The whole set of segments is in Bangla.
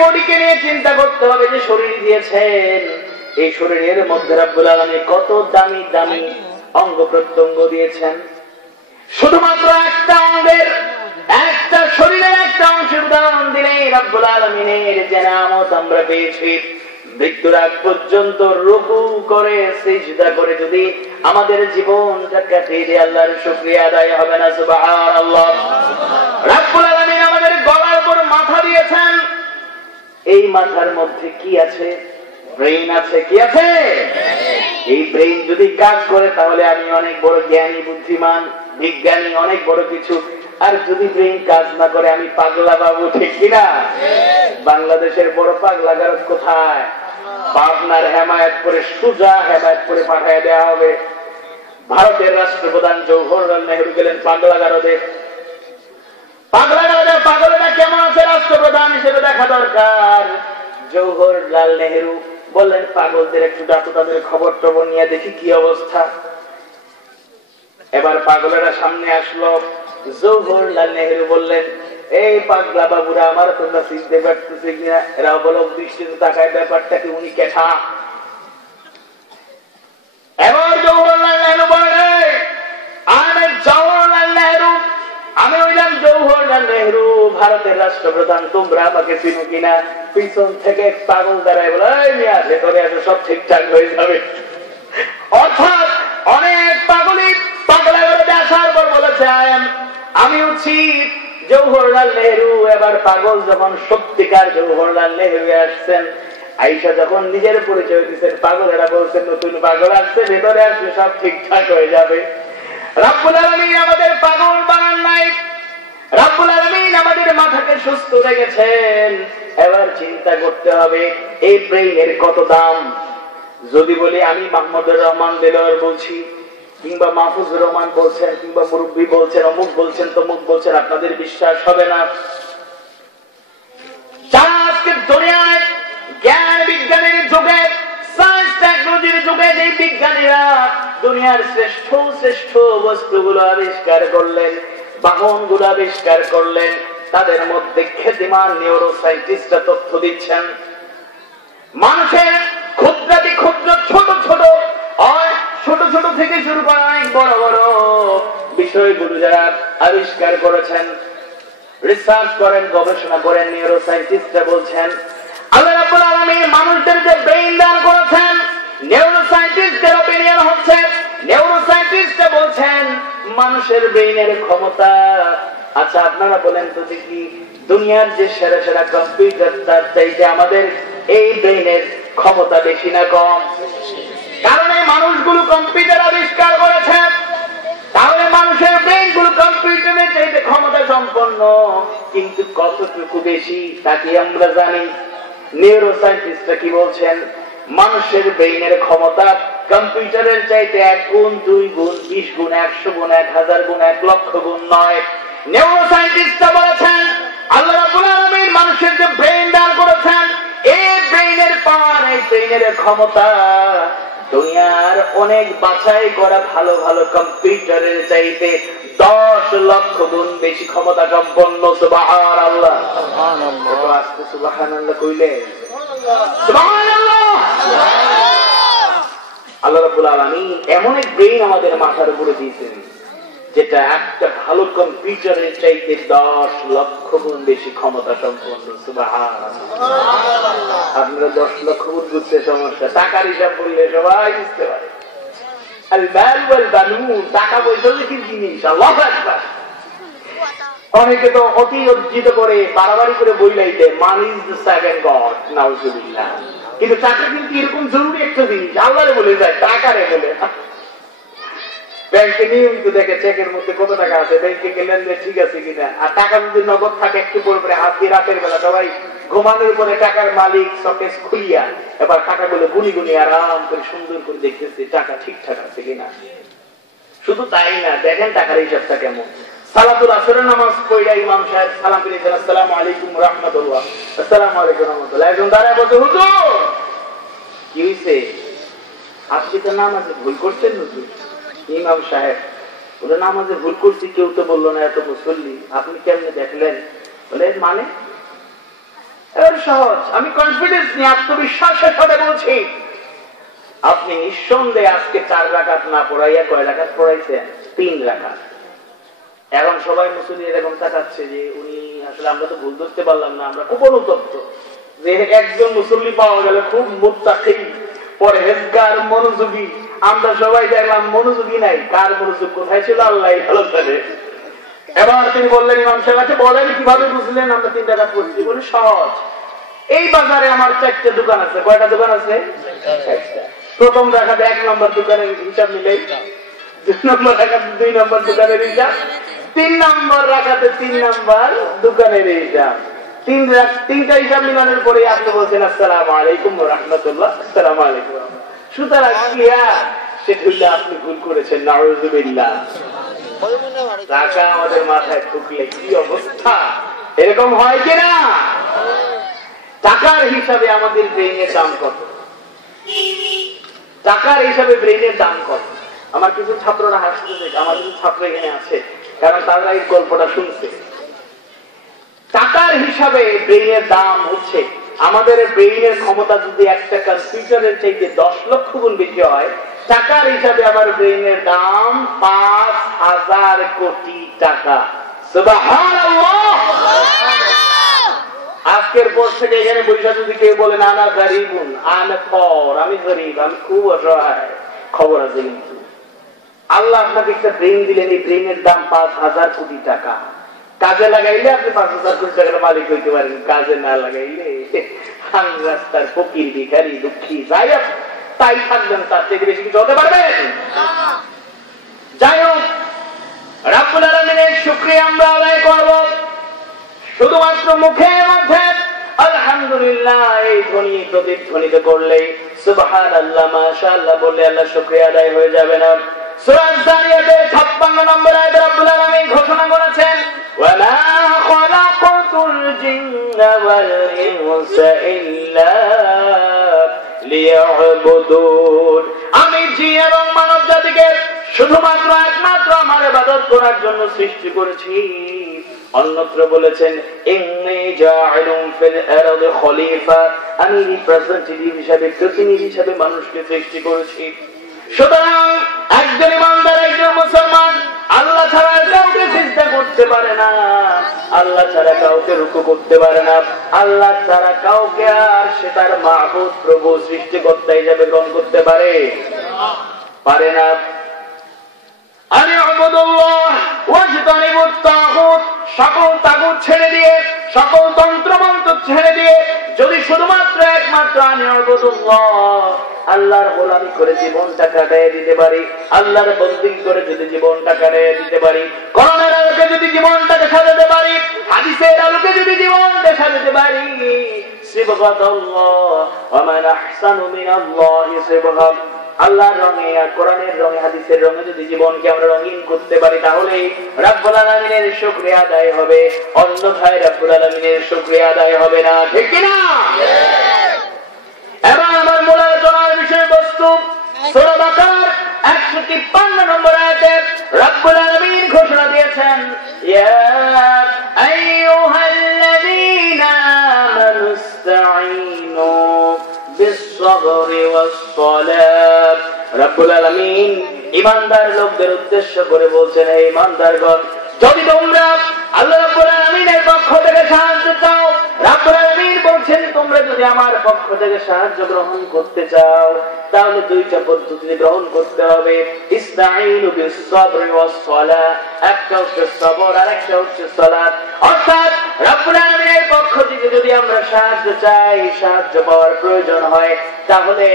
বডিকে নিয়ে চিন্তা করতে হবে যে শরীর দিয়েছেন, এই শরীরের মধ্যে রব্বুল আলামিন কত দামি দামি অঙ্গ প্রত্যঙ্গ দিয়েছেন। শুধুমাত্র একটা অঙ্গের, একটা শরীরের একটা অংশের উদাহরণ দিলে রব্বুল আলামিনের যে নিয়ামত আমরা পেয়েছি, মৃত্যুর আগ পর্যন্ত রুকু করে সিজদা করে যদি আমাদের জীবনটা কাটিয়ে দিয়ে আল্লাহর শুকরিয়া আদায় হবে না? সুবহানাল্লাহ। রব্বুল আলামিন আমাদের গলার উপর মাথা দিয়েছেন, এই মাথার মধ্যে কি আছে? ব্রেইন আছে। কি আছে? এই ব্রেইন যদি কাজ করে তাহলে আমি অনেক বড় জ্ঞানী, বুদ্ধিমান, বিজ্ঞানী, অনেক বড় কিছু। আর যদি ব্রেইন কাজ না করে আমি পাগলা বাবু, ঠিক কিনা? বাংলাদেশের বড় পাগলাগার কোথায়? পাবনার হেমায়েতপুরে, সুজা হেমায়েতপুরে পাঠিয়ে দেওয়া হবে। ভারতের রাষ্ট্রপ্রধান জওহরলাল নেহরু গেলেন পাগলাগারদে। পাগলাগারদে পাগলেরা কেমন আছে রাষ্ট্রপ্রধান হিসেবে দেখা দরকার। জওহরলাল নেহরু বললেন পাগলদের একটু ডাকো, তাদের খবর টবর নিয়ে দেখি কি অবস্থা। এবার পাগলেরা সামনে আসলো। জওহরলাল নেহরু বললেন, এই পাগলা বাবুরা, আমার তোমরা চিনতে পারতেছে কিনা? এরা বলো দৃষ্টিতে তাকায়, ব্যাপারটা কি, উনি কেঠা? এবার জওহরলাল নেহরু বলেন, আমি জওহরলাল নেহরু, আমি হইলাম জওহরলাল নেহরু, ভারতের রাষ্ট্রপ্রধান। তোমরা আমাকে চিনো কিনা? পিছন থেকে পাগল দাঁড়ায় বলে, এই মিয়া ভেতরে আসো, সব ঠিকঠাক হয়ে যাবে। অর্থাৎ অনেক পাগলি পাগলাগারদে আসার পর বলেছে, আমি উচিত জওহরলাল নেহরু। এবার পাগল যখন সত্যিকার জওহরলাল নেহরু আসছেন, আইসা যখন নিজের পরিচয় দিচ্ছেন, পাগলেরা বলছেন নতুন পাগল আসছে, ভেতরে আসলে সব ঠিকঠাক হয়ে যাবে। রব্বুল আলামিন আমাদের পাগল বানান নাই, রব্বুল আলামিন আমাদের মাথাকে সুস্থ রেখেছেন। এবার চিন্তা করতে হবে এই ব্রেইনের কত দাম। যদি বলি আমি মাহমুদুর রহমান দেলোয়ার বলছি, কিংবা মাহফুজুর রহমান বলছেন, কিংবা মুরব্বী বলছেন, অমুক বলছেন, তমুক বলছেন, আপনাদের বিশ্বাস হবে না। আজকে দুনিয়ায় জ্ঞান বিজ্ঞানের যুগে, সায়েন্স টেকনোলজির যুগে যে বিজ্ঞানীরা দুনিয়ার শ্রেষ্ঠ শ্রেষ্ঠ বস্তুগুলো আবিষ্কার করলেন, বাহনগুলো আবিষ্কার করলেন, তাদের মধ্যে খ্যাতিমান নিউরো সায়েন্টিস্টরা তথ্য দিচ্ছেন মানুষের ক্ষুদ্রাতি ক্ষুদ্র ছোট ছোট ছোট ছোট থেকে শুরু করে অনেক বড় বড় বিষয়গুলো যারা আবিষ্কার করেছেন, রিসার্চ করেন, গবেষণা করেন, নিউরো সায়েন্টিস্টরা বলছেন আল্লাহ রাব্বুল আলামিন মানুষদের যে ব্রেইন দান করেছেন, নিউরো সায়েন্টিস্টদের অপিনিয়ন হচ্ছে, নিউরো সায়েন্টিস্টরা বলছেন মানুষের ব্রেইনের ক্ষমতা। আচ্ছা আপনারা বলেন তো দেখি, দুনিয়ার যে সেরা সেরা কম্পিউটার, তার চাইতে আমাদের এই ব্রেইনের ক্ষমতা বেশি না কম? কারণ এই মানুষগুলো কম্পিউটার আবিষ্কার করেছে, তাহলে মানুষের ব্রেইন গুলো কম্পিউটারের চাইতে ক্ষমতা সম্পন্ন, কিন্তু কতটুকু বেশি তা কি আমরা জানি? নিউরো সায়েন্টিস্টরা কি বলছেন? মানুষের ব্রেইনের ক্ষমতা কম্পিউটারের চাইতে 1 গুণ, 2 গুণ, 20 গুণ, 100 গুণ, 1000 গুণ, 1 লক্ষ গুণ নয়। নিউরো সায়েন্টিস্টরা বলেছেন আল্লাহ রাব্বুল আলামিন মানুষের যে ব্রেইন দান করেছেন, এই ব্রেইনের পাওয়ার, এই ব্রেইনের ক্ষমতা দুনিয়ার অনেক বাছাই করা ভালো ভালো কম্পিউটারের চাইতে 10 লক্ষ গুণ বেশি ক্ষমতা সম্পন্ন। সুবহানাল্লাহ, সুবহানাল্লাহ, আস্তে সুবহানাল্লাহ কইলে সুবহানাল্লাহ। আল্লাহ রাব্বুল আলামিন এমন এক ব্রেইন আমাদের মাথার উপরে দিয়েছেন, যেটা একটা ভালো কম্পিউটারের চাইতে 10 লক্ষ গুণ বেশি ক্ষমতা সম্পন্ন। সুবহানাল্লাহ। আপনারা 10 লক্ষ গুণ বুঝতে সমস্যা, টাকার হিসাব বললে সবাই বুঝতে পারে। আল মাল ওয়াল বানুন, টাকা পয়সা কি জিনিস, আল্লাহু আকবার। অনেকে তো অতি অর্জিত করে বাড়াবাড়ি করে বইলাইতে money is the second god, নাউজুবিল্লাহ। কিন্তু টাকা কিন্তু এরকম জরুরি একটা জিনিস, আল্লাহরে বলে যায়, টাকারে বলে না। ব্যাংকে নিয়মিত দেখে চেকের মধ্যে কত টাকা আছে, ব্যাংকে গেলেন ঠিক আছে কিনা। আর টাকা যদি নগদ থাকে একটু পরে হাত দিয়ে রাতের বেলা সবাই ঘুমানোর পরে টাকার মালিক শকেস খুলিয়া এবার টাকাগুলো গুনি গুনি আরাম করে সুন্দর করে দেখতেছে টাকা ঠিকঠাক আছে কিনা। শুধু তাই না, দেখেন টাকার হিসাবটা কেমন। সালাতুল আসরের নামাজ পড়া ইমাম সাহেব সালাম দিয়েছেন, আসসালামু আলাইকুম রাহমাতুল্লাহ, আসসালামু আলাইকুম রাহমাতুল্লাহ। একজন দাঁড়ায় বলছে, হুজুর কি হয়েছে, আপনি তো নামাজে ভুল করছেন হুজুর। ইমাম সাহেব বলে, নামাজে ভুল করছি, কেউ তো বললো না, এত মুসল্লি, আপনি কেমনে দেখলেন? বলে মানে এবার সহজ, আমি কনফিডেন্স নিয়ে আত্মবিশ্বাসের সাথে বলছি, আপনি নিঃসন্দেহে আজকে 4 রাকাত না পড়াইয়া কয় রাকাত পড়াইছেন? 3 রাকাত। এখন সবাই মুসলিম এরকম তাকাচ্ছে যে উনি আসলে, আমরা তো ভুল ধরতে পারলাম না, আমরা খুব অনুতপ্ত যে একজন মুসল্লি পাওয়া গেলে খুব মুত্তাকি, পরহেজগার, মনোযোগী। আমরা সবাই দেখলাম মনোযোগী নাই। কার মনোযোগ কোথায় ছিল আল্লাহ ভালো জানে। এবার তিনি বললেন, ইমাম সাহেব আছে, বলেন কিভাবে বুঝলেন আমরা 3 রাকাত পড়ছি? বলে সহজ, এই বাজারে আমার 4টা দোকান আছে। কয়টা দোকান আছে? প্রথম রাকাতে 1 নম্বর দোকানের হিসাব মিলে, 2 নম্বর রাকাতে 2 নম্বর দোকানের হিসাব, 3 নম্বর রাকাতে 3 নম্বর দোকানের হিসাব। 3টা হিসাব মিলানোর পরে আপনি বলছেন আসসালামু আলাইকুম ওয়া রাহমাতুল্লাহ, আসসালামু আলাইকুম। সুতরাং ক্লিয়ার, সেটা হইলে আপনি ভুল করেছেন। নাউযুবিল্লাহ। টাকা আমাদের মাথায় ঢুকলে কি অবস্থা, এরকম হয় কিনা? টাকার হিসাবে আমাদের ব্রেইনের দাম কত? টাকার হিসাবে ব্রেইনের দাম কত? আমার কিছু ছাত্ররা হাসতেছে, আমার কিছু ছাত্র এখানে আছে, কারণ তারা এই গল্পটা শুনছে। টাকার হিসাবে ব্রেইনের দাম হচ্ছে, আমাদের ব্রেইনের ক্ষমতা যদি একটা কম্পিউটারের চাইতে 10 লক্ষ গুণ বেশি হয়, টাকার হিসাবে আমার ব্রেইনের দাম 5000 কোটি টাকা। সুবহানাল্লাহ। আজকের পর থেকে এখানে বৈশা যদি কেউ বলে না না গরিবুন, আমি গরিব, আমি খুব অসহায়, খবর আছে কিন্তু আল্লাহ আপনাকে একটা ব্রেইন দিলেন, এই ব্রেইনের দাম 5000 কোটি টাকা। কাজে লাগাইলে আপনি 5000 কোটি টাকার মালিক হইতে পারেন, কাজে না লাগাইলে রাস্তার ফকির, ভিখারি, দুঃখী, যাই তাই থাকবেন, তার থেকে বেশি কিছু হতে পারবেন। যাই হোক, রাব্বুল আলামিনের শুকরিয়া আমরা আদায় করব শুধুমাত্র মুখের মধ্যে আলহামদুলিল্লাহ এই ধ্বনি প্রতিধ্বনিত করলে, সুবহানাল্লাহ, মাশাআল্লাহ বললে আল্লাহ শুকরিয়া আদায় হয়ে যাবে না। সূরা আয-যারিয়াতের 56 নম্বর আয়াতে রাব্বুল আলামিন ঘোষণা করেছেন, ওয়া মা খালাকাতুল জিন্না ওয়াল ইনসা ইল্লা লিয়াবুদুন। আমি জিন এবং মানব জাতিকে শুধুমাত্র একমাত্র আমার ইবাদত করার জন্য সৃষ্টি করেছি। অন্যত্র বলেছেন, ইন্নী জাইলুন ফিল আরদি খলিফা, আমি রিপ্রেজেন্টেটিভ হিসেবে, প্রতিনিধি হিসেবে মানুষকে সৃষ্টি করেছি। সুতরাং একজন ইমানদার, একজন মুসলমান আল্লাহ ছাড়া কাউকে সিজদা করতে পারে না, আল্লাহ ছাড়া কাউকে রুকু করতে পারে না, আল্লাহ ছাড়া কাউকে আর সে তার মাবুদ, প্রভু, সৃষ্টিকর্তা হিসেবে গ্রহণ করতে পারে না। আনি আবুদুল্লাহ ওয়াজতানিবুত তাগুত, সকল তাগুত ছেড়ে দিয়ে, সকল তন্ত্রমন্ত্র ছেড়ে দিয়ে যদি শুধুমাত্র একমাত্র আনি আবুদুল্লাহ, আল্লাহর গোলামি করে জীবনটা কাটিয়ে দিতে পারি, আল্লাহর বন্দেগী করে যদি জীবনটা কাটিয়ে দিতে পারি, কোরআনের আলোকে যদি জীবনটাকে সাজাতে পারি, হাদিসের আলোকে যদি জীবনটা সাজাতে পারি, সিবগাতুল্লাহ ওয়া মান আহসানু মিনাল্লাহি সিবগা, আল্লাহর রঙে আর কোরআনের রঙে, হাদিসের রঙে যদি জীবনকে আমরা রঙিন করতে পারি, তাহলে রাব্বুল আলামিনের শুকরিয়া আদায় হবে, অন্যথায় রাব্বুল আলামিনের শুকরিয়া আদায় হবে না। ঠিক কি না? এবার আমার মূল আলোচনার বিষয়বস্তু সূরা বাকারার 153 নম্বর আয়াতে রাব্বুল আলামিন ঘোষণা দিয়েছেন, ইয়া আইয়ুহাল্লাযীনা আমানুস্তাঈনু বিস-সাবরি ওয়াস-সালাত। রাব্বুল আলামিন ঈমানদার লোকদের উদ্দেশ্য করে বলছেন, হে ঈমানদারগণ, যদি তোমরা আল্লাহ রাব্বুল আলামিনের পক্ষ থেকে সাহায্য চাও, রাব্বুল আলামিন বলছেন তোমরা যদি আমার পক্ষ থেকে সাহায্য গ্রহণ করতে চাও, তাহলে 2টা পদ্ধতি গ্রহণ করতে হবে। ইসতাঈনু বিস-সাবরি ওয়াস-সালাত, একটা হচ্ছে সবর আর একটা হচ্ছে সালাত। অর্থাৎ রাব্বুল আলামিনের পক্ষ থেকে যদি আমরা সাহায্য চাই, সাহায্য পাওয়ার প্রয়োজন হয়, তাহলে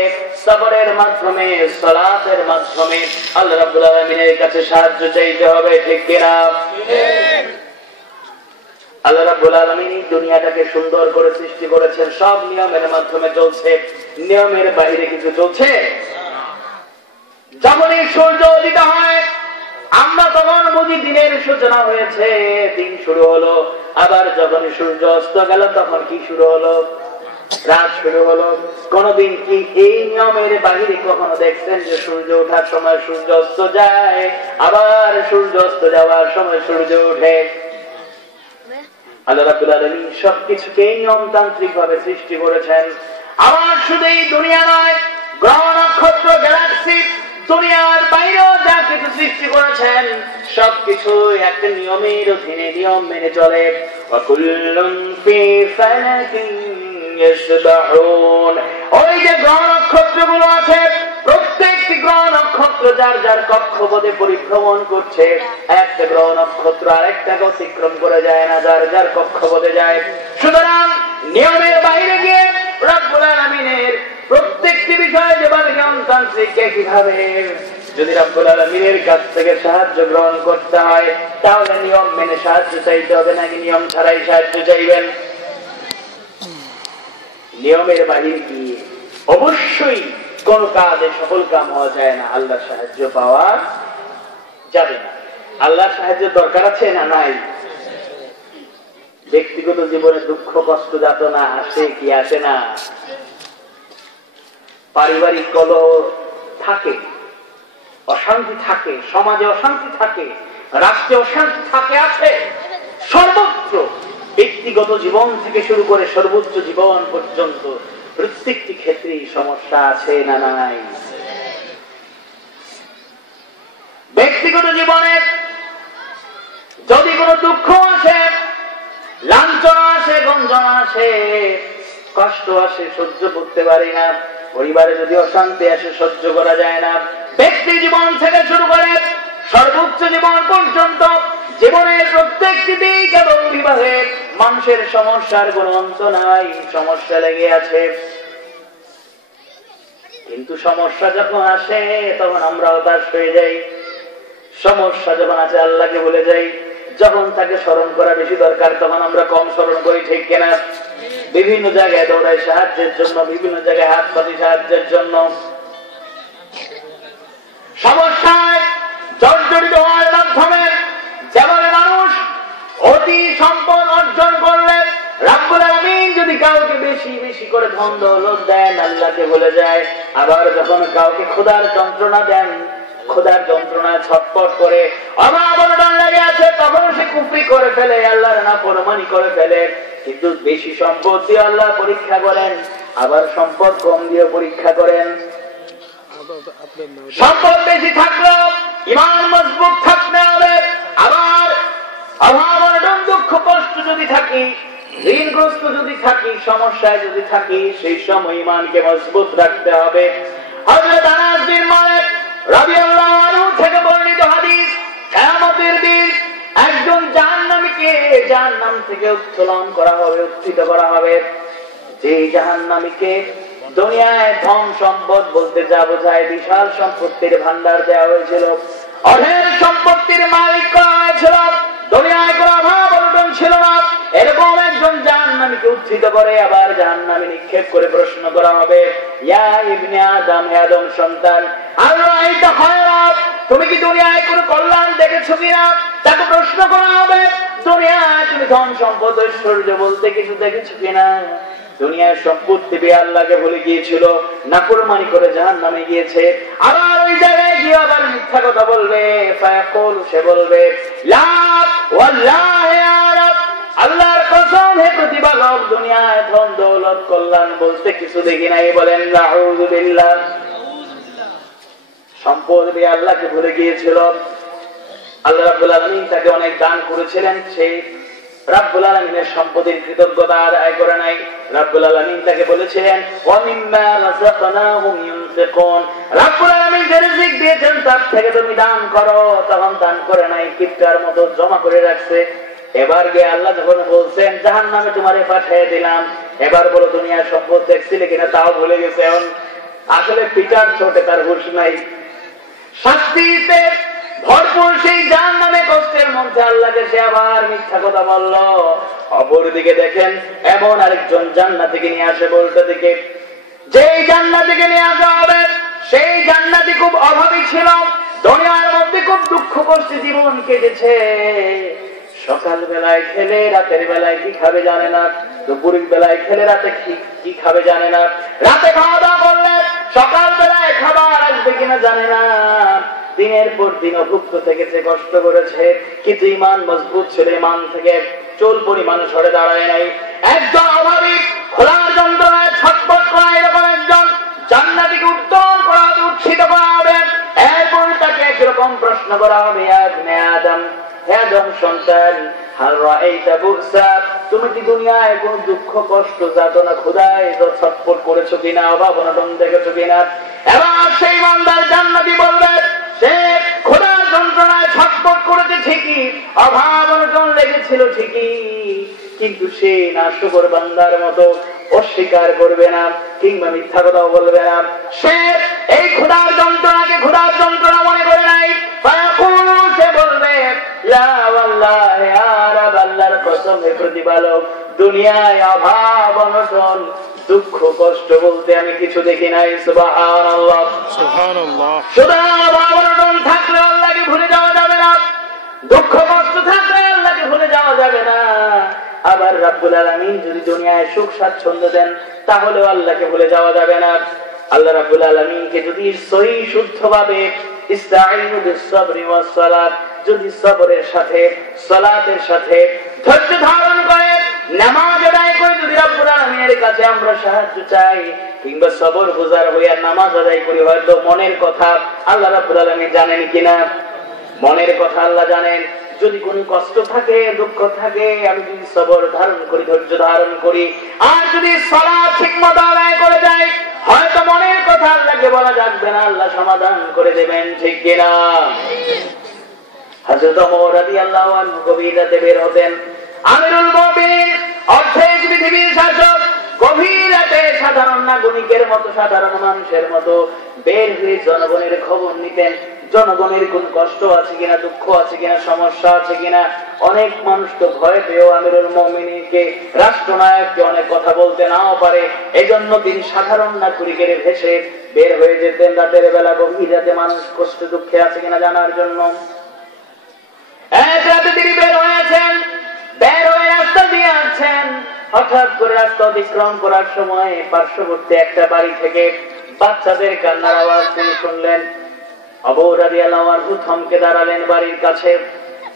সবরের মাধ্যমে, সালাতের মাধ্যমে আল্লাহ রাব্বুল আলামিনের কাছে সাহায্য চাইতে হবে। ঠিক কিনা? আল্লাহ রাব্বুল আলামিন দুনিয়াটাকে সুন্দর করে সৃষ্টি করেছেন, সব নিয়মের মাধ্যমে চলছে, নিয়মের বাইরে কিছু চলছে। যখনই সূর্য উদিত হয় আমরা তখন বুঝি দিনের সূচনা হয়েছে, দিন শুরু হলো। আবার যখন সূর্য অস্ত গেল তখন কি শুরু হলো? রাত শুরু হলো। কোনদিন কি এই নিয়মের বাহিরে কখনো দেখছেন যে সূর্য ওঠার সময় সূর্য অস্ত যায়, আবার সূর্য অস্ত যাওয়ার সময় সূর্য ওঠে? আল্লাহ রাব্বুল আলামিন সবকিছুকে নিয়মতান্ত্রিক ভাবে সৃষ্টি করেছেন। আবার শুধু এই দুনিয়া নয়, গ্রহ নক্ষত্র গ্যালাক্সি দুনিয়ার বাইরেও যা কিছু সৃষ্টি করেছেন সবকিছু একটা নিয়মের অধীনে নিয়ম মেনে চলে। ওয়াকুল্লুন ফি ফালাকিন ইয়াসবাহুন। ওই যে গ্রহ নক্ষত্রগুলো আছে, প্রত্যেকটি গ্রহ নক্ষত্র যার যার কক্ষপথে পরিভ্রমণ করছে। একটা গ্রহ নক্ষত্র আরেকটাকে অতিক্রম করে যায় না, যার যার কক্ষপথে যায়। সুতরাং নিয়মের বাইরে গিয়ে রব্বুল আলামিনের প্রত্যেকটি বিষয়ে যেভাবে নিয়মতান্ত্রিক, কিভাবে যদি রব্বুল আলামিনের কাছ থেকে সাহায্য গ্রহণ করতে হয় তাহলে নিয়ম মেনে সাহায্য চাইতে হবে, নাকি নিয়ম ছাড়াই সাহায্য চাইবেন? নিয়মের বাহিরে গিয়ে অবশ্যই কোন কাজে সফল কাম হওয়া যায় না, আল্লাহর সাহায্য পাওয়া যাবে না। আল্লাহর সাহায্যের দরকার আছে না নাই? ব্যক্তিগত জীবনে দুঃখ কষ্ট যাতনা আসে কি আসে না? পারিবারিক কলহ থাকে, অশান্তি থাকে, সমাজে অশান্তি থাকে, রাষ্ট্রে অশান্তি থাকে, আছে সর্বত্র। ব্যক্তিগত জীবন থেকে শুরু করে সর্বোচ্চ জীবন পর্যন্ত প্রত্যেকটি ক্ষেত্রেই সমস্যা আছে না নাই? ব্যক্তিগত জীবনে যদি কোনো দুঃখ আসে, লাঞ্ছনা আসে, গঞ্জনা আসে, কষ্ট আসে, সহ্য করতে পারি না। পরিবারে যদি অশান্তি আসে, সহ্য করা যায় না। ব্যক্তি জীবন থেকে শুরু করে সর্বোচ্চ জীবন পর্যন্ত জীবনের প্রত্যেকটি দিক এবং বিভাগে মানুষের সমস্যার কোনো অন্ত নাই, সমস্যা লেগে আছে। কিন্তু সমস্যা যখন আসে তখন আমরা হতাশ হয়ে যাই। সমস্যা যখন আছে আল্লাহকে ভুলে যাই। যখন তাকে স্মরণ করা বেশি দরকার তখন আমরা কম স্মরণ করি, ঠিক কিনা? বিভিন্ন জায়গায় দৌড়াই সাহায্যের জন্য, বিভিন্ন জায়গায় হাত পাতি সাহায্যের জন্য। সমস্যায় জর্জরিত হওয়ার মাধ্যমে যেমন মানুষ অতি সম্পদ অর্জন করলে রব্বুল আলামিন যদি কাউকে বেশি বেশি করে ধন দৌলত দেন আল্লাহকে ভুলে যায়। আবার যখন কাউকে ক্ষুধার যন্ত্রণা দেন, ক্ষুধার যন্ত্রণায় ছটফট করে অভাব অনটন লেগে আছে, তখন সে কুফরি করে ফেলে, আল্লাহর নাফরমানি করে ফেলে। কিন্তু বেশি সম্পদ দিয়ে আল্লাহ পরীক্ষা করেন, আবার সম্পদ কম দিয়ে পরীক্ষা করেন। সম্পদ বেশি থাকলেও ঈমান মজবুত থাকতে হবে। আবার অভাব অনটন দুঃখ কষ্ট যদি থাকি, ঋণগ্রস্ত যদি থাকি, সমস্যায় যদি থাকি, সেই সময় ঈমানকে মজবুত রাখতে হবে। হযরত আনাস বিন মালিক রাদিয়াল্লাহু আনহু থেকে বর্ণিত হাদিস, কিয়ামতের দিন একজন জাহান্নামীকে জাহান্নাম থেকে উত্তোলন করা হবে, উত্থিত করা হবে। যে জাহান্নামীকে দুনিয়ায় ধন সম্পদ বলতে যা বোঝায় বিশাল সম্পত্তির ভান্ডার দেওয়া হয়েছিল, অঢেল সম্পত্তির মালিক করা হয়েছিল, দুনিয়ায় কোনো অভাব অনটন ছিল না, এরকম একজন জাহান্নামীকে উত্থিত করে আবার জাহান্নামে নিক্ষেপ করে প্রশ্ন করা হবে, ইয়া ইবনে আদম, হে আদম সন্তান, আরাইতা খায়রাত, তুমি কি দুনিয়ায় কোনো কল্যাণ দেখেছো কিনা? তাকে প্রশ্ন করা হবে, দুনিয়ায় তুমি ধন সম্পদ ঐশ্বর্য বলতে কিছু দেখেছো কিনা? দুনিয়ার সম্পত্তি পেয়ে আল্লাহকে ভুলে গিয়েছিল, নাফরমানি করে জাহান্নামে গিয়েছে। আবার ওই জায়গায় গিয়ে আবার মিথ্যা কথা বলবে, ফায়াকুল, সে বলবে, লা ওয়াল্লাহি ইয়া রাব, আল্লাহর কসম হে প্রতিপালক, দুনিয়ায় ধন দৌলত কল্যাণ বলতে কিছু দেখি নাই। বলেন নাউযু বিল্লাহ। সম্পদ পেয়ে আল্লাহকে ভুলে গিয়েছিল। আল্লাহ রাব্বুল আলামিন তাকে অনেক দান করেছিলেন, সে রাব্বুল আলামিনের সম্পদের কৃতজ্ঞতা আদায় করে নাই। রাব্বুল আলামিন তাকে বলেছিলেন, ওয়া মিম্মা রাযাকনাহুম ইউনফিকুন, রাব্বুল আলামিন যে রিজিক দিয়েছেন তার থেকে তুমি দান করো। তখন দান করে নাই, কিপটার মতো জমা করে রাখছে। এবার গিয়ে আল্লাহ যখন বলছেন জাহান্নামে তোমারে পাঠিয়ে দিলাম, এবার বলো দুনিয়ার সম্পদ দেখছিলে কিনা, তাও ভুলে গেছে। এখন আসলে পিটার ছোটে, তার হুঁশ নাই। শাস্তিতে ভরপুর সেই জাহান্নামে কষ্টের মধ্যে আল্লাহকে সে আবার মিথ্যা কথা বলল। অপরদিকে দেখেন এমন আরেকজন জান্নাতীকে নিয়ে আসে, বলতে দিকে যেই জান্নাতীকে নিয়ে আসা হবে সেই জান্নাতী খুব অভাবী ছিল, দুনিয়ার মধ্যে খুব দুঃখ কষ্টে জীবন কেটেছে। সকাল বেলায় খেলে রাতের বেলায় কি খাবে জানে না, দুপুরের বেলায় খেলে রাতে কি খাবে জানে না, রাতে খাওয়া দাওয়া করলে সকাল বেলায় খাবার আসবে কিনা জানে না। দিনের পর দিন অভুক্ত থেকেছে, কষ্ট করেছে, কিন্তু ঈমান মজবুত ছিল। ঈমান থেকে চুল পরিমাণ সরে দাঁড়ায় নাই। একজন অভাবী খোলার যন্ত্রণায় ছটফট করা এরকম একজন জান্নাতীকে উত্তর করা হবে, উৎসিত করা হবে। এরপর তাকে একরকম প্রশ্ন করা হবে, ইবনে আদম, হে আদম সন্তান, হাল রাআইতা বুসা, তুমি কি দুনিয়ায় কোন দুঃখ কষ্ট যাতনা ক্ষুধায় ছটফট করেছো কিনা, অভাব অনটন দেখেছো কিনা? এবার সেই বান্দার জান্নাতি বলবে, সে ক্ষুধার যন্ত্রণায় ছটফট করেছে ঠিকই, অভাব অনটন লেগেছিল ঠিকই, কিন্তু সে নাশকর বান্দার মতো অস্বীকার করবে না কিংবা মিথ্যা কথাও বলবে না। সে এই ক্ষুধার যন্ত্রণাকে ক্ষুধার যন্ত্রণা মনে করে নাই। সে বলবে, লা ওয়াল্লাহি ইয়া রাব, আল্লাহর কসম হে প্রতিপালক, দুনিয়ায় অভাব অনটন দুঃখ কষ্ট বলতে আমি কিছু দেখি নাই। সুবহানাল্লাহ, সুবহানাল্লাহ। সুতরাং অভাব অনটন থাকলে আল্লাহকে ভুলে যাওয়া যাবে না, দুঃখ কষ্ট থাকলে আল্লাহকে ভুলে যাওয়া যাবে না। আবার রাব্বুল আলামিন যদি দুনিয়ায় সুখ স্বাচ্ছন্দ্য দেন তাহলেও আল্লাহকে ভুলে যাওয়া যাবে না। আল্লাহ রাব্বুল আলামিনকে যদি সহি শুদ্ধভাবে ইস্তাঈনু বিস-সাবরি ওয়াস-সালাত, যদি সবরের সাথে সালাতের সাথে ধৈর্য ধারণ করে নামাজ আদায় করে যদি রাব্বুল আলামিনের কাছে আমরা সাহায্য চাই কিংবা সবর গুজার হইয়া নামাজ আদায় করি, হয়তো মনের কথা আল্লাহ রাব্বুল আলামিন জানেন কিনা, মনের কথা আল্লাহ জানেন। যদি কোনো কষ্ট থাকে দুঃখ থাকে, আমি যদি সবর ধারণ করি ধৈর্য ধারণ করি আর যদি সালাত ঠিকমতো আদায় করে যাই, হয়তো মনের কথা আল্লাহকে বলা যাবে না, আল্লাহ সমাধান করে দেবেন, ঠিক কিনা? হযরত ওমর রাদিয়াল্লাহু আনহু গভীর রাতে বের হতেন, আমিরুল মুমিনিন অর্ধেক পৃথিবীর শাসক, গভীর রাতে সাধারণ নাগরিকের মতো সাধারণ মানুষের মতো বের হয়ে জনগণের খবর নিতেন। জনগণের কোন কষ্ট আছে কিনা, দুঃখ আছে কিনা, সমস্যা আছে কিনা। অনেক মানুষ তো ভয় পেয়েও আমিরুল মুমিনিনকে, রাষ্ট্রনায়ককে অনেক কথা বলতে নাও পারে, এজন্য তিনি সাধারণ নাগরিকের ভেসে বের হয়ে যেতেন রাতের বেলা, গভীর রাতে মানুষ কষ্ট দুঃখে আছে কিনা জানার জন্য। এক রাতে তিনি বের হয়েছেন, বের হয়ে রাস্তা দিয়ে আসছেন। হঠাৎ করে রাস্তা অতিক্রম করার সময় পার্শ্ববর্তী একটা বাড়ি থেকে বাচ্চাদের কান্নার আওয়াজ তিনি শুনলেন। আবু রাদিয়াল্লাহু আনহু থমকে দাঁড়ালেন বাড়ির কাছে।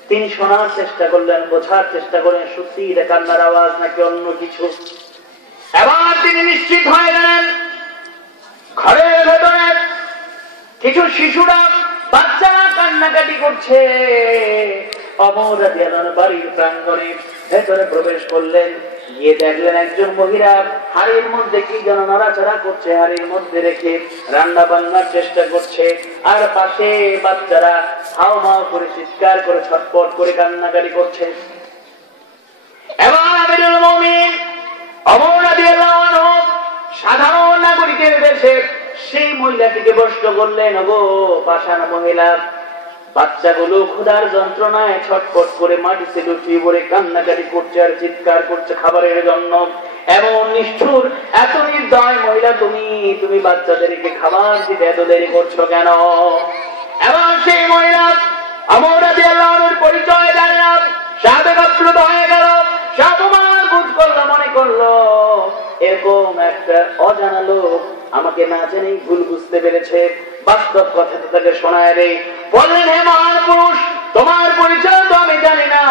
তিনি শোনার চেষ্টা করলেন, বোঝার চেষ্টা করলেন সত্যি এটা কান্নার আওয়াজ নাকি অন্য কিছু। এবার তিনি নিশ্চিত হয়ে গেলেন ঘরের ভেতরে কিছু শিশুরা, বাচ্চারা কান্নাকাটি করছে। আবু রাদিয়াল্লাহু আনহু বাড়ির প্রাঙ্গণে ভেতরে প্রবেশ করলেন, গিয়ে দেখলেন একজন মহিলা হাড়ির মধ্যে কি যেন নাড়াচাড়া করছে, হাড়ির মধ্যে রেখে রান্না বান্নার চেষ্টা করছে। আর পাশে বাচ্চারা হাওমাও করে চিৎকার করে ছটফট করে কান্নাকাটি করছে। এবার আমিরুল মুমিনিন ওমর রাদিয়াল্লাহু আনহু সাধারণ নাগরিকের বেশে সেই মহিলাটিকে প্রশ্ন করলেন, ওগো পাষাণ মহিলা, বাচ্চাগুলো ক্ষুধার যন্ত্রণায় ছটফট করে মাটিতে লুটিয়ে পড়ে কান্নাকাটি করছে আর চিৎকার করছে খাবারের জন্য। এমন নিষ্ঠুর এত নির্দয় মহিলা তুমি বাচ্চাদেরকে খাবার দিতে এত দেরি করছো কেন? এবং সেই মহিলা ওমর রাদিয়াল্লাহু আনহুর পরিচয় জানলাম, সাবেক আপ্লুত হয়ে গেল, সাবমান বোধ করলো, মনে করলো এরকম একটা অজানা লোক আমাকে না জেনেই ভুল বুঝতে পেরেছে। বাস্তব কথা তাকে শোনায় রে, বললেন, হে মহান পুরুষ, তোমার পরিচয় তো আমি জানি না,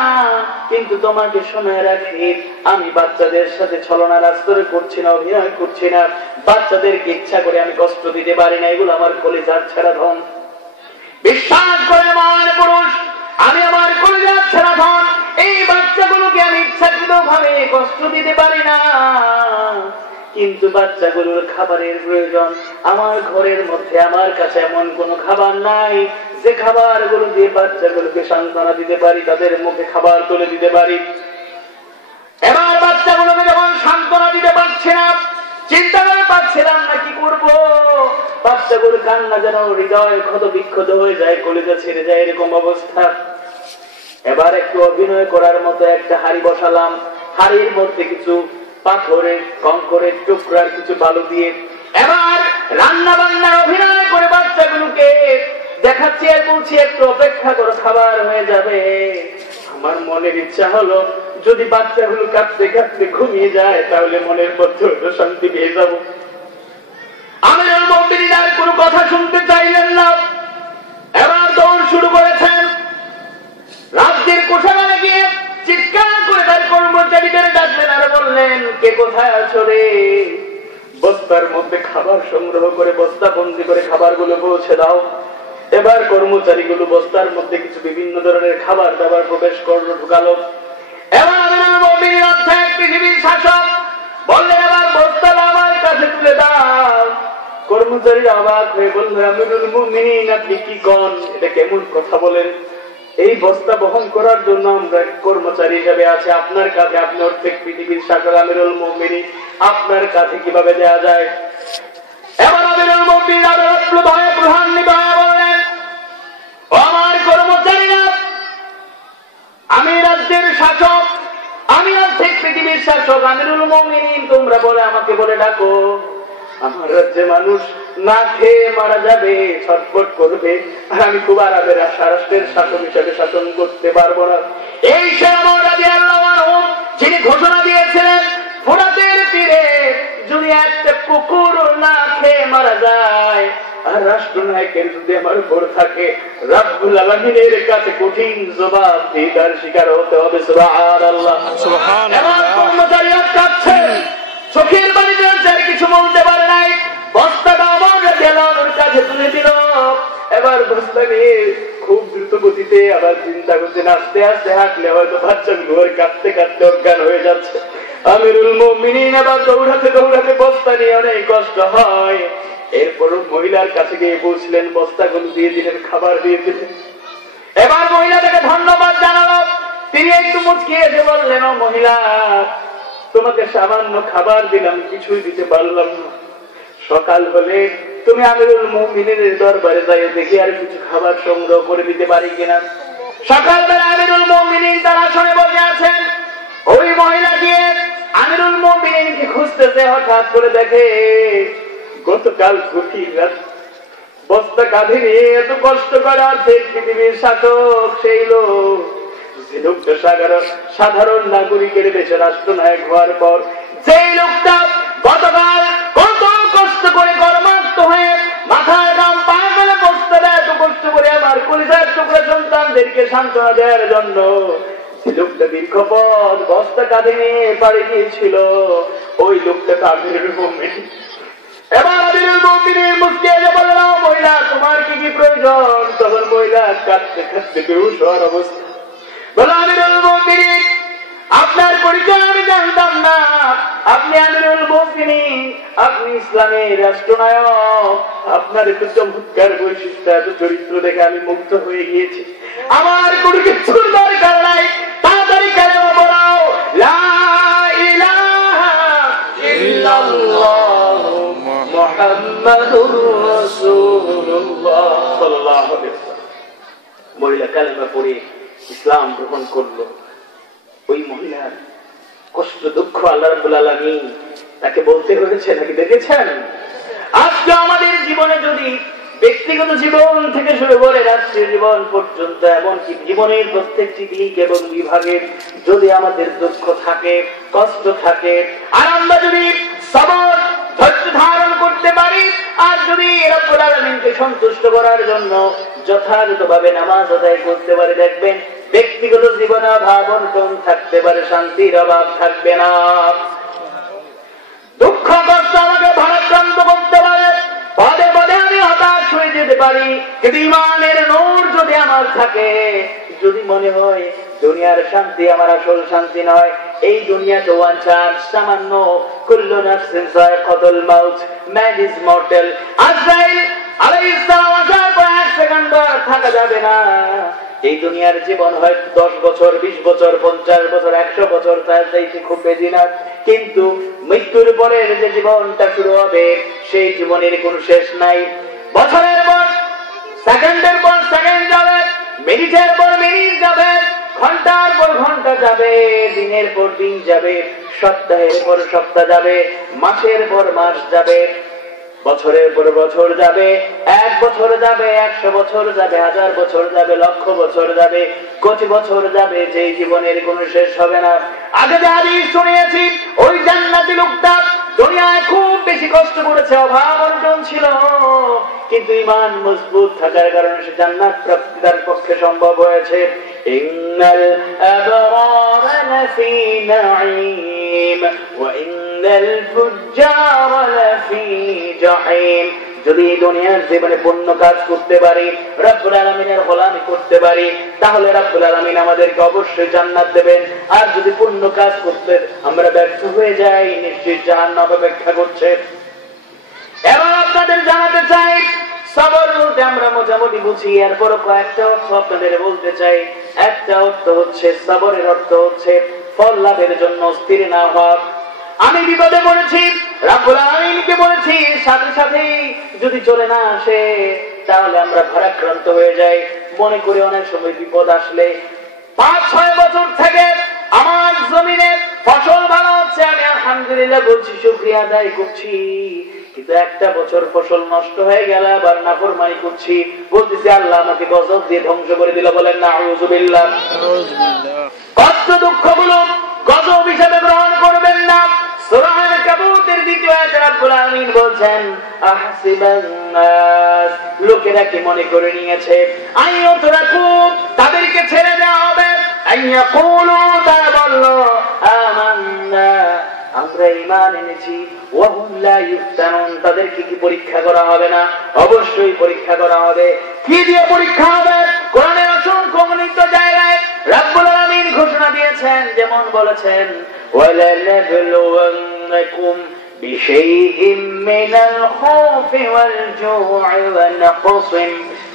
কিন্তু তোমাকে শোনায় রাখি, আমি বাচ্চাদের সাথে ছলনা রাস্তরে করছি না, অভিনয় করছি না। বাচ্চাদেরকে ইচ্ছা করে আমি কষ্ট দিতে পারি না, এগুলো আমার কলিজার ছেঁড়া ধন। বিশ্বাস করে মহান পুরুষ, আমি আমার কলিজার ছেঁড়া ধন এই বাচ্চাগুলোকে আমি ইচ্ছাকৃত ভাবে কষ্ট দিতে পারি না, কিন্তু বাচ্চাগুলোর খাবারের প্রয়োজন। আমার ঘরের মধ্যে আমার কাছে এমন কোন খাবার নাই যে খাবারগুলো দিয়ে বাচ্চাগুলোকে সান্ত্বনা দিতে পারি, তাদের মুখে খাবার তুলে দিতে পারি। এবার বাচ্চাগুলোকে যখন সান্ত্বনা দিতে পারছি না, চিন্তা করে পাচ্ছিলাম না কি করব। বাচ্চাগুলোর কান্না যেন হৃদয় ক্ষত বিক্ষত হয়ে যায়, কলিজা ছেড়ে যায়, এরকম অবস্থা। এবার একটু অভিনয় করার মতো একটা হাড়ি বসালাম, হাড়ির মধ্যে কিছু পাথরের কঙ্করের টুকরার কিছু বালু দিয়ে এবার রান্না বান্নার অভিনয় করে বাচ্চাগুলোকে দেখাচ্ছি আর বলছি, একটু অপেক্ষা করো, খাবার হয়ে যাবে। আমার মনের ইচ্ছা হলো যদি বাচ্চাগুলো কাঁদতে কাঁদতে ঘুমিয়ে যায় তাহলে মনের মধ্যে শান্তি পেয়ে যাব। আমিরুল মুমিনিন আর কোনো কথা শুনতে চাইলেন না, এবার দৌড় শুরু করেছেন। রাজ্যের কোষাগারে গিয়ে চিৎকার করে তার কোথায় আছো রে? বস্তার মধ্যে খাবার সংগ্রহ করে বস্তা বন্দি করে খাবারগুলো পৌঁছে দাও। এবার কর্মচারীগুলো বস্তার মধ্যে কিছু বিভিন্ন ধরনের খাবার দাবার প্রবেশ করলো, ঢুকালো। এবার আমিরুল মুমিনিন অর্থাৎ পৃথিবীর শাসক বললেন, এবার বস্তাটা আমার কাছে তুলে দাও। কর্মচারীরা অবাক হয়ে বলল, আমিরুল মুমিনিন আপনি কি কন? এটা কেমন কথা বলেন? এই বস্তা বহন করার জন্য আমরা কর্মচারী হিসেবে আছে আপনার কাছে, আপনি অর্ধেক পৃথিবীর শাসক আমিরুল মুমিনিন, আপনার কাছে কিভাবে দেয়া যায়? এবার আমিরুল মুমিনিন ভয়ে প্রধান্বিত হয়ে বললেন, আমার কর্মচারীরা, আমি রাজ্যের শাসক, আমি অর্ধেক পৃথিবীর শাসক আমিরুল মুমিনিন, তোমরা বলে আমাকে বলে ডাকো। আমার রাজ্যে মানুষ না খেয়ে মারা যাবে, ছটফট করবে, আর আমি খুব আরামের রাষ্ট্রের শাসক হিসেবে শাসন করতে পারবো না। এই যিনি ঘোষণা দিয়েছিলেন ফোরাতের তীরে যদি একটা কুকুর না খেয়ে মারা যায় আর রাষ্ট্রনায়কের যদি আমার উপর থাকে, রব্বুল আলামিনের কাছে কঠিন জবাব দিদার শিকার হতে হবে। সুবহানাল্লাহ, সুবহানাল্লাহ। কর্মচারীরা কাঁদছেন, চোখের পানি ফেলছে, আর কিছু বলতে পারে নাই। বস্তাটা আমার ওর কাছে তুলে দিল। এবার বস্তা নিয়ে খুব দ্রুত গতিতে আবার চিন্তা করছেন, আস্তে আস্তে হাঁটলে হয়তো বাচ্চাগুলো কাঁদতে কাঁদতে অজ্ঞান হয়ে যাচ্ছে। আমিরুল মুমিনিন আবার দৌড়াতে দৌড়াতে বস্তা নিয়ে অনেক কষ্ট হয়। এরপর মহিলার কাছে গিয়ে পৌঁছলেন, বস্তাগুলো দিয়ে দিলেন, খাবার দিয়ে দিলেন। এবার মহিলাটাকে ধন্যবাদ জানালো। তিনি একটু মুচকিয়ে এসে বললেন, ও মহিলা, তোমাকে সামান্য খাবার দিলাম, কিছুই দিতে পারলাম না। সকাল হলে তুমি আমিরুল মুমিনিনের দরবারে যাই দেখি আর কিছু খাবার সংগ্রহ করে দিতে পারি কিনা। সকালবেলা আমিরুল মুমিনিন তার আসনে বসে আছেন। ওই মহিলা গিয়ে আমিরুল মুমিনিনকে খুঁজতেছে, হঠাৎ করে দেখে গতকাল গভীর রাত বস্তা কাঁধে নিয়ে এত কষ্ট করে অর্ধেক পৃথিবীর শাসক সেই লোক, যে লোকটা সাধারণ নাগরিকের বেশে রাষ্ট্রনায়ক হওয়ার পর যেই লোকটা গতকাল কত কষ্ট করে কর্মাক্ত হয়ে মাথায় দাম পা ফেলে বসতে দেয়, এত কষ্ট করে আমার কলিজার টুকরা সন্তানদেরকে সান্ত্বনা দেওয়ার জন্য লোকটা দীর্ঘ পথ বস্তা কাঁধে নিয়ে পাড়ি গিয়েছিল, ওই লোকটা আমিরুল মুমিনিন। এবার আমিরুল মুমিনিন মুস্কিয়ে বলল, মহিলা তোমার কি কি প্রয়োজন? তখন মহিলা কাঁদতে কাঁদতে বেহুশ হওয়ার অবস্থা। বলো, আমিরুল মুমিনিন আপনার পরিচয় আমি জানতাম না, আপনি আমিরুল মুমিনিন, আপনি ইসলামের রাষ্ট্রনায়ক, আপনার একটু চমৎকার বৈশিষ্ট্য, এত চরিত্র দেখে আমি মুগ্ধ হয়ে গিয়েছি। আমার কোনো কিছুর দরকার নাই, তাড়াতাড়ি কালেমা পড়াও, লা ইলাহা ইল্লাল্লাহ মুহাম্মাদুর রাসূলুল্লাহ সাল্লাল্লাহু আলাইহি ওয়াসাল্লাম। মহিলা কালেমা পড়ে ইসলাম গ্রহণ করলো। ওই মহিলার কষ্ট দুঃখ আল্লাহ রাব্বুল আলামিন তাকে বলতে হয়েছে নাকি দেখেছেন? আজকে আমাদের জীবনে যদি ব্যক্তিগত জীবন থেকে শুরু করে রাষ্ট্রীয় জীবন পর্যন্ত, এমনকি জীবনের প্রত্যেকটি দিক এবং বিভাগের যদি আমাদের দুঃখ থাকে, কষ্ট থাকে, আর আমরা যদি সবর ধৈর্য ধারণ করতে পারি, আর যদি রব্বুল আলামিনকে সন্তুষ্ট করার জন্য যথাযথভাবে নামাজ আদায় করতে পারি, দেখবেন ব্যক্তিগত জীবনে অভাব অনটন থাকতে পারে, শান্তির অভাব থাকবে না। দুঃখ কষ্ট আমাকে ভারাক্রান্ত করতে পারে, পদে পদে আমি হতাশ হয়ে যেতে পারি, কিন্তু ঈমানের নূর যদি আমার থাকে, যদি মনে হয় দুনিয়ার শান্তি আমার আসল শান্তি নয়, এই দুনিয়াতে ওয়ানচান সামান্য, কুল্লু নাফসিন যায়কাতুল মাউত, ম্যান ইজ মর্টাল। আজরাইল আলাইহিস সালাম আসার পর এক সেকেন্ড থাকা যাবে না। এই দুনিয়ার জীবন হয়তো 10 বছর, 20 বছর, 50 বছর, 100 বছর, তার চাইতে খুব বেশি না, কিন্তু মৃত্যুর পরের যে জীবনটা শুরু হবে সেই জীবনের কোনো শেষ নাই। বছরের পর সেকেন্ডের পর সেকেন্ড যাবে, মিনিটের পর মিনিট যাবে, ঘন্টার পর ঘন্টা যাবে, দিনের পর দিন যাবে, সপ্তাহের পর সপ্তাহ যাবে, মাসের পর মাস যাবে, বছরের পর বছর যাবে, 1 বছর যাবে, 100 বছর যাবে, 1000 বছর যাবে, লক্ষ বছর যাবে, কোটি বছর যাবে, যে জীবনের কোনো শেষ হবে না। আগে যে হাদিস শুনিয়েছি, ওই জান্নাতি লোকটা দুনিয়ায় খুব বেশি কষ্ট করেছে, অভাব অনটন ছিল, কিন্তু ঈমান মজবুত থাকার কারণে সে জান্নাত প্রাপ্তি তার পক্ষে সম্ভব হয়েছে। ইন্নাল আবরারা লাফি নাঈম ওয়া ইন্নাল ফুজ্জারা লাফি জাহিম। যদি দুনিয়ার জীবনে পুণ্য কাজ করতে পারি, রব্বুল আলামিনের গোলামি করতে পারি, তাহলে রব্বুল আলামিন আমাদেরকে অবশ্যই জান্নাত দেবেন। আর যদি পুণ্য কাজ করতে আমরা ব্যর্থ হয়ে যাই, নিশ্চয়ই জাহান্নাম অপেক্ষা করছে। এবার আপনাদের জানাতে চাই, সবর বলতে আমরা মোটামুটি বুঝি, এরপরও কয়েকটা অর্থ আপনাদের বলতে চাই। একটা অর্থ হচ্ছে, সবরের অর্থ হচ্ছে ফল লাভের জন্য স্থির না হওয়া। আমি বিপদে পড়েছি, রব্বুল আলামিনকে বলেছি, সাথে সাথে যদি চলে না আসে তাহলে আমরা ভারাক্রান্ত হয়ে যাই। মনে করি অনেক সময় বিপদ আসলে 5-6 বছর থেকে আমার জমিনে ফসল ভালো হচ্ছে, আমি আলহামদুলিল্লাহ বলছি, শুকরিয়া আদায় করছি, কিন্তু একটা বছর ফসল নষ্ট হয়ে গেল, আবার নাফরমানি করছি, বলতেছি আল্লাহ আমাকে গজব দিয়ে ধ্বংস করে দিল। বলেন না আউযুবিল্লাহ। কষ্ট দুঃখগুলো গজব হিসেবে গ্রহণ করবেন না। সূরা আল-কাবুতের 2য় আয়াতে রব্বুল আলামিন বলছেন, আহসিবান নাস, লোকেরা কি মনে করে নিয়েছে, আইয়ুতরাকু, তাদেরকে ছেড়ে দেওয়া হবে, আইয়াকুলু, তারা বলল, আমান্না, আমরা ঈমান এনেছি, ওয়া হুম লা ইফতানুন, তাদেরকে কি পরীক্ষা করা হবে না? অবশ্যই পরীক্ষা করা হবে। কি দিয়ে পরীক্ষা হবে? কোরআনের অসংখ্য অগণিত জায়গায় রব্বুল আলামিন ঘোষণা দিয়েছেন, যেমন বলেছেন, ওয়ালা নাবলুওয়ান্নাকুম বিশাইইম মিনাল খাউফি ওয়াল জু'i ওয়া নাকসিম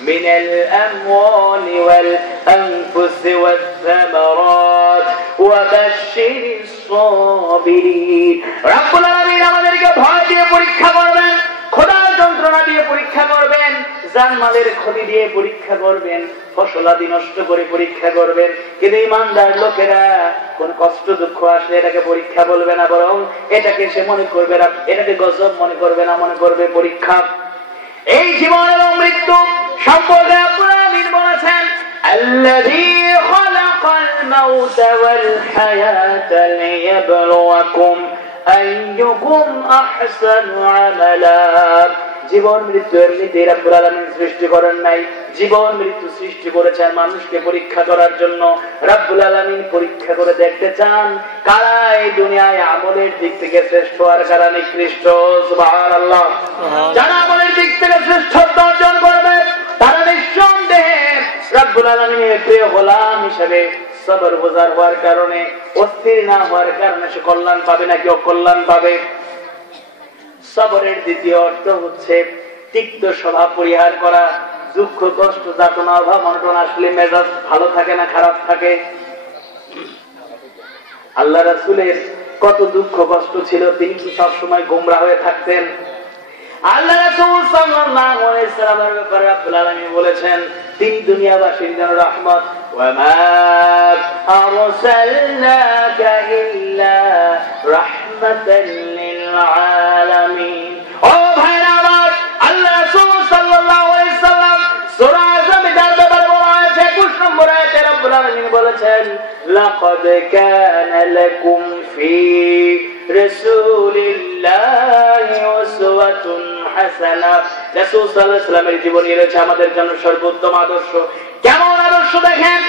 মিনাল আমওয়ালি ওয়াল আনফুসি ওয়াস সামারাত ওয়া বাশশিরিস সাবিরিন। রব্বুল আলামিন আমাদেরকে ভয় দিয়ে পরীক্ষা করবেন, খোদার যন্ত্রণা দিয়ে পরীক্ষা করবেন, জানমালের ক্ষতি দিয়ে পরীক্ষা করবেন, ফসলাদি নষ্ট করে পরীক্ষা করবেন। কিন্তু ঈমানদার লোকেরা কোন কষ্ট দুঃখ আসলে এটাকে পরীক্ষা বলবে না, বরং এটাকে সে মনে করবে না, এটাকে গজব মনে করবে না, মনে করবে পরীক্ষা। এই জীবন এবং মৃত্যু সম্পর্কে রব্বুল আলামিন বলেছেন, আল্লাযী খালাকাল মাউতা ওয়াল হায়াতা লিয়াবলুয়াকুম আইয়ুকুম আহসানু আমালা। জীবন মৃত্যু এমনিতে রব্বুল আলামিন সৃষ্টি করেন নাই, জীবন মৃত্যু সৃষ্টি করেছেন মানুষকে পরীক্ষা করার জন্য। রব্বুল আলামিন পরীক্ষা করে দেখতে চান কারা এই দুনিয়ায় আমলের দিক থেকে শ্রেষ্ঠ আর কারা নিকৃষ্ট। সুবহানাল্লাহ। যারা আমলের দিক থেকে শ্রেষ্ঠত্ব অর্জন করবে তারা নিঃসন্দেহে রব্বুল আলামিনের প্রিয় গোলাম হিসেবে সবর গুজার হওয়ার কারণে, অস্থির না হওয়ার কারণে সে কল্যাণ পাবে নাকি অকল্যাণ পাবে। সবরের দ্বিতীয় অর্থ হচ্ছে তিক্ত স্বভাব পরিহার করা। দুঃখ কষ্ট যাতনা অভাব অনটন আসলে মেজাজ ভালো থাকে না খারাপ থাকে? আল্লাহ রাসূলের কত দুঃখ কষ্ট ছিল, তিনি কি সবসময় গোমরা হয়ে থাকতেন? আল্লাহ রাসূল সাল্লাল্লাহু আলাইহি ওয়াসাল্লামের ব্যাপারে রব্বুল আলামিন বলেছেন, তিনি দুনিয়াবাসীর জন্য রহমত, ওয়া মা আরসালনাকা ইল্লা রাহমাতাল লিল আলামিন। ও ভাইরা আমার, আল্লাহ রাসূল সাল্লাল্লাহু আলাইহি ওয়াসাল্লাম সূরা আয-যামিয়ার ব্যাপারে বলা হয়েছে 21 নম্বর আয়াতে রব্বুল আলামিন বলেছেন, লাকাদ কানা লাকুম ফি রাসূলিল্লাহি উসওয়াতুন হাসানাহ। রাসূল সাল্লাল্লাহু আলাইহি ওয়াসাল্লামের জীবনী রয়েছে আমাদের জন্য সর্বোত্তম আদর্শ। কেমন আদর্শ দেখেন,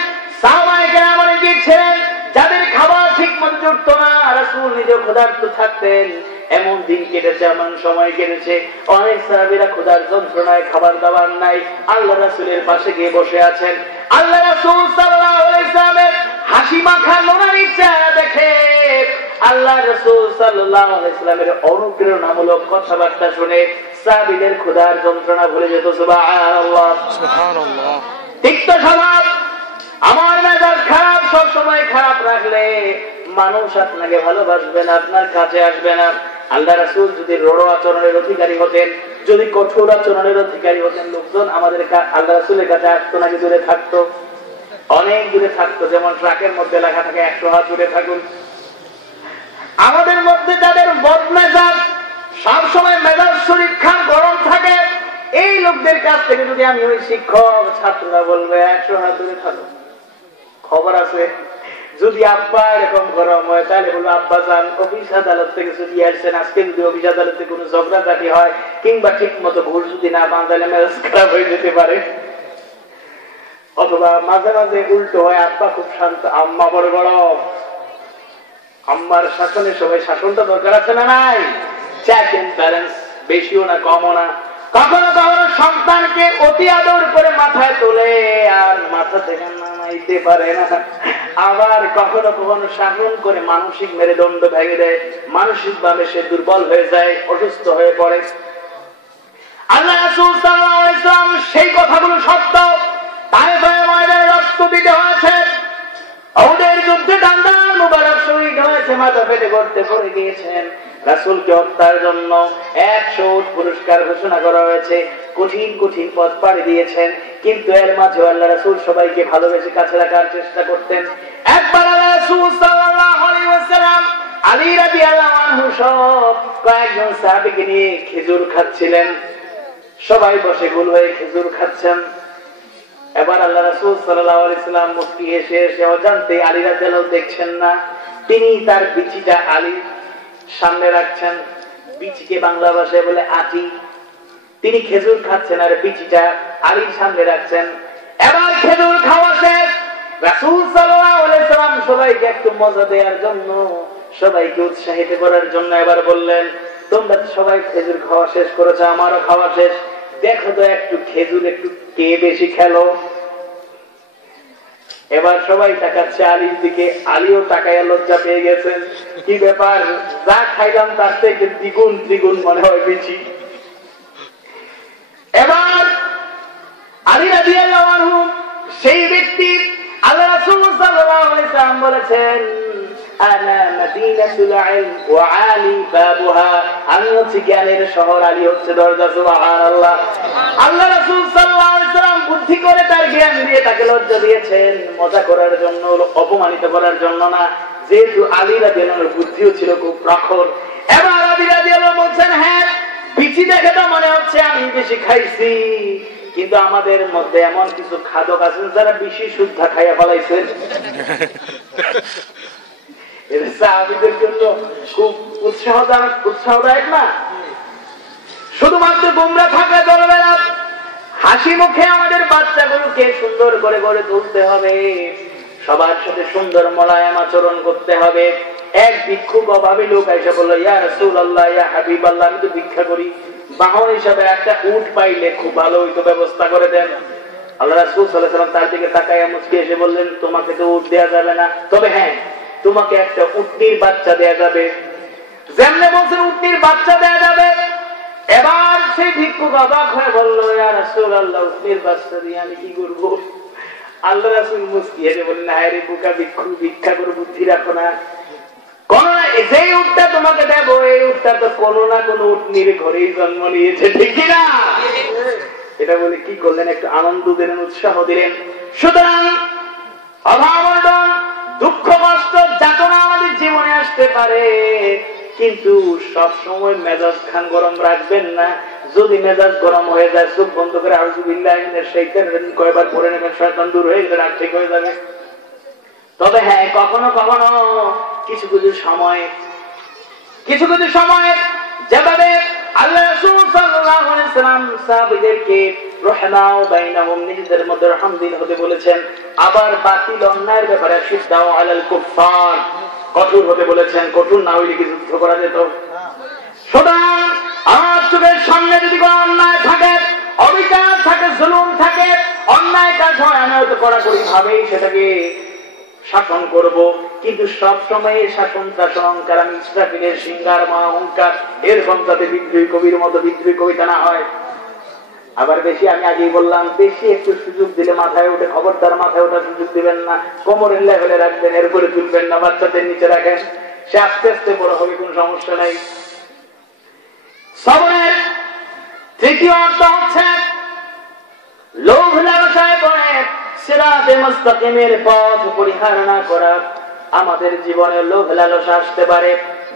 সাহাবায়ে কেরাম অনেকেই ছিলেন যাদের খাবার ঠিক মতো জুটতো না, রাসূল নিজে ক্ষুধার্ত থাকতেন। এমন দিন কেটেছে, এমন সময় কেটেছে, অনেক সাহাবীরা ক্ষুধার যন্ত্রণায় খাবার দাবার নাই, আল্লাহ রাসূলের পাশে গিয়ে বসে আছেন। আল্লাহ রাসূল সাল্লাল্লাহু আলাইহি ওয়াসাল্লামের হাসি মাখা নোনারি চেহারা দেখে আল্লাহ রাসূল সাল্লাল্লাহু আলাইহি ওয়াসাল্লামের অনুপ্রেরণামূলক কথাবার্তা শুনে সাহাবীদের ক্ষুধার যন্ত্রণা ভুলে যেত। সুবহানাল্লাহ, সুবহানাল্লাহ। তিক্ত স্বভাব, আমার মেজাজ খারাপ, সব সময় খারাপ রাখলে মানুষ আপনাকে ভালোবাসবে না, আপনার কাছে আসবে না। আল্লাহ রাসূল যদি রড় আচরণের অধিকারী হতেন, যদি কঠোর আচরণের অধিকারী হতেন, লোকজন আমাদের আল্লাহ রাসূলের কাছে আসতো নাকি দূরে থাকতো? অনেক দূরে থাকতো। যেমন ট্রাকের মধ্যে লেখা থাকে 100 হাত দূরে থাকুন। আমাদের মধ্যে যাদের বদমেজাজ, সবসময় মেজাজ শরীর খান গরম থাকে, এই লোকদের কাছ থেকে যদি আমি ওই শিক্ষক ছাত্ররা বলবে 100 হাত দূরে থাকুন, খবর আছে যদি আব্বা এরকম গরম হয় তাহলে বলবো আব্বা যান অফিস আদালত থেকে ছুটি আসছেন, আজকে যদি অফিস আদালতে কোনো ঝগড়াঝাটি হয় কিংবা ঠিক মতো ভুল যদি না বাঁধালে মেজাজ খারাপ হয়ে যেতে পারে। অথবা মাঝে মাঝে উল্টো হয়, আব্বা খুব শান্ত, আম্মা বড় গরম। আম্মার শাসনে সবাই শাসনটা দরকার আছে না নাই? চেক এন্ড ব্যালেন্স, বেশিও না কমও না। কখনো কখনো সন্তানকে অতি আদর করে মাথায় তোলে আর মাথা থেকে নামাইতে পারে না, আবার কখনো কখনো শাসন করে মানসিক মেরুদণ্ড ভেঙে দেয়, মানসিক ভাবে সে দুর্বল হয়ে যায়, অসুস্থ হয়ে পড়ে। আল্লাহ রাসূল সাল্লাল্লাহু আলাইহি ওয়াসাল্লাম সেই কথাগুলো সত্য। তায়েফের ময়দানে রক্ত দিতে হয়েছে, ওদের যুদ্ধে ডান্ডার মুবারক শহীদ হয়েছে, মাথা ফেটে গর্তে পড়ে গিয়েছেন। রাসূলকে হত্যার জন্য 100 উট পুরস্কার ঘোষণা করা হয়েছে, কঠিন কঠিন পথ পাড়ি দিয়েছেন, কিন্তু এর মাঝে আল্লাহ রাসূল সবাইকে ভালোবেসে কাছে রাখার চেষ্টা করতেন। একবার আল্লাহ রাসূল সাল্লাল্লাহু আলাইহি ওয়াসাল্লাম আলী রাদিয়াল্লাহু আনহু সব কয়েকজন সাহাবীকে নিয়ে খেজুর খাচ্ছিলেন, সবাই বসে গোল হয়ে খেজুর খাচ্ছেন। এবার আল্লাহ রাসূল সাল্লাল্লাহু আলাইহি ওয়াসাল্লাম মুস্কি হেসে এসে অজান্তে আলী রাদিয়াল্লাহু দেখছেন না, তিনি তার বিচিটা আলী সামনে রাখছেন, বিচিকে বাংলা ভাষায় বলে আটি। তিনি খেজুর খাচ্ছেন আর বিচিটা আলীর সামনে রাখছেন। এবার খেজুর খাওয়া শেষ, রাসূল সাল্লাল্লাহু আলাইহি ওয়াসাল্লাম সবাইকে একটু মজা দেওয়ার জন্য, সবাইকে উৎসাহিত করার জন্য এবার বললেন, তোমরা তো সবাই খেজুর খাওয়া শেষ করেছো, আমারও খাওয়া শেষ, দেখো তো একটু খেজুর একটু কে বেশি খেলো। এবার সবাই তাকাচ্ছে আলীর দিকে, আলীও তাকায় লজ্জা পেয়ে গেছেন, কি ব্যাপার, যা খাইলাম তার থেকে দ্বিগুণ দ্বিগুণ মনে হয় বেশি। এবার আলী রাদিয়াল্লাহু আনহু সেই ব্যক্তি, আল্লাহ রাসূল সাল্লাল্লাহু আলাইহি ওয়াসাল্লাম বলেছেন, আনা মদিনাতুল ইলম ওয়া আলী বাবুহা, আমি হচ্ছে জ্ঞানের শহর, আলী হচ্ছে দরজা। সুবহানাল্লাহ। আল্লাহ রাসূল সাল্লাল্লাহু আলাইহি ওয়াসাল্লাম বুদ্ধি করে তার জ্ঞান দিয়ে তাকে লজ্জা দিয়েছেন, মজা করার জন্য, অপমানিত করার জন্য না, যেহেতু আলী রাদিয়াল্লাহু বুদ্ধিও ছিল খুব প্রখর। এবার আলী রাদিয়াল্লাহু বলছেন, হ্যাঁ বিচি দেখে তো মনে হচ্ছে আমি বেশি খাইছি, কিন্তু আমাদের মধ্যে এমন কিছু খাদক আছেন যারা বেশি শুদ্ধা খাইয়া ফেলাইছেন। সাহাবীদের জন্য খুব উৎসাহদায়ক না? শুধুমাত্র গোমরা থাকলে চলবে না, হাসি মুখে আমাদের বাচ্চাগুলোকে সুন্দর করে গড়ে তুলতে হবে, সবার সাথে সুন্দর মোলায়েম আচরণ করতে হবে। এক ভিক্ষুক অভাবী লোক এসে বলল, ইয়া রাসূলুল্লাহ, ইয়া হাবিবাল্লাহ, আমি তো ভিক্ষা করি, বাহন হিসাবে একটা উট পাইলে খুব ভালো হইতো, ব্যবস্থা করে দেন। আল্লাহ রাসূল সাল্লাল্লাহু আলাইহি ওয়াসাল্লাম তার দিকে তাকায়া মুচকি এসে বললেন, তোমাকে তো উট দেয়া যাবে না, তবে হ্যাঁ তোমাকে একটা উটনির বাচ্চা দেয়া যাবে। যেমনে বলছেন উটনির বাচ্চা দেয়া যাবে। এবার সেই ভিক্ষুক অবাক হয়ে বলল, ইয়া রাসূলুল্লাহ, উটনির বাচ্চা দিয়ে আমি কি করব? আল্লাহ রাসূল মুচকি হেসে বললেন, হায় রে বোকা ভিক্ষুক, ভিক্ষা করে বুদ্ধি রাখো না, কোন যে উটটা তোমাকে দেব এই উটটা তো কোনো না কোনো উটনির ঘরেই জন্ম নিয়েছে, ঠিক না? এটা বলে কি করলেন, একটু আনন্দ দিলেন, উৎসাহ দিলেন। সুতরাং অভাব, দুঃখ, কষ্ট, যাতনা আমাদের জীবনে আসতে পারে, কিন্তু সব সময় মেজাজ খান গরম রাখবেন না। যদি মেজাজ গরম হয়ে যায়, চোখ বন্ধ করে আউযুবিল্লাহি মিনাশ শাইতানির রাজিম কয়বার পড়ে নেবেন, শয়তান দূর হয়ে গেলে রাগ ঠিক হয়ে যাবে। তবে হ্যাঁ, কখনো কখনো কিছু কিছু সময় যেভাবে আল্লাহ রাসূল সাল্লাল্লাহু আলাইহি ওয়াসাল্লাম সাহাবীদেরকে রহমাও বাইনাহুম, নিজেদের মধ্যে রহমদিন হতে বলেছেন, আবার বাতিল অন্যায়ের ব্যাপারে শিদ্দাও আলাল কুফফার, কঠোর হতে বলেছেন, কঠোর না হইলে কি যুদ্ধ করা যেত? সুতরাং আমার চোখের সামনে যদি কোনো অন্যায় থাকে, অবিচার থাকে, জুলুম থাকে, অন্যায় কাজ হয়, আমি হয়তো কড়াকড়ি ভাবেই সেটাকে শাসন করব, কিন্তু সব সময় শাসন অহংকার, আমি ইসরাফিলের সিংহার মা অহংকার, এরকম যাতে বিদ্রোহী কবির মতো বিদ্রোহী কবিতা না হয়। আবার বেশি, আমি আগেই বললাম, বেশি একটু সুযোগ দিলে মাথায় ওঠে, খবরদার মাথায় ওঠার সুযোগ দিবেন না, কোমরের লেভেলে রাখবেন, এরপরে তুলবেন না, বাচ্চাদের নিচে রাখেন, সে আস্তে আস্তে বড় হবে, কোন সমস্যা নাই। সবরের তৃতীয় অর্থ হচ্ছে লোভ লালসায় পড়ে সিরাতে মুস্তাকিমের পথ পরিহার না করা। আমাদের জীবনে লোভ লালসা আসতে পারে,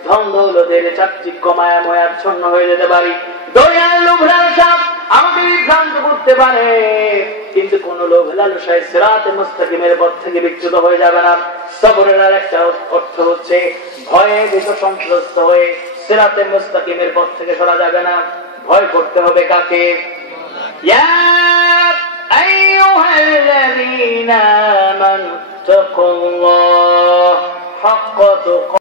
ধন দৌলতের চাকচিক্য মায়া ময়াচ্ছন্ন হয়ে যেতে পারি, দুনিয়ার লোভ লালসা আমাকে বিভ্রান্ত করতে পারে, কিন্তু কোন লোভ লালসায় সিরাতে মুস্তাকিমের পথ থেকে বিচ্যুত হয়ে যাবে না। সবরের আরেকটা অর্থ হচ্ছে ভয়ে ভীত সন্ত্রস্ত হয়ে সিরাতে মুস্তাকিমের পথ থেকে সরা যাবে না, ভয় করতে হবে কাকে? ইয়া আইয়ুহাল্লাযীনা আমানু তাকুল্লাহ হাক্কা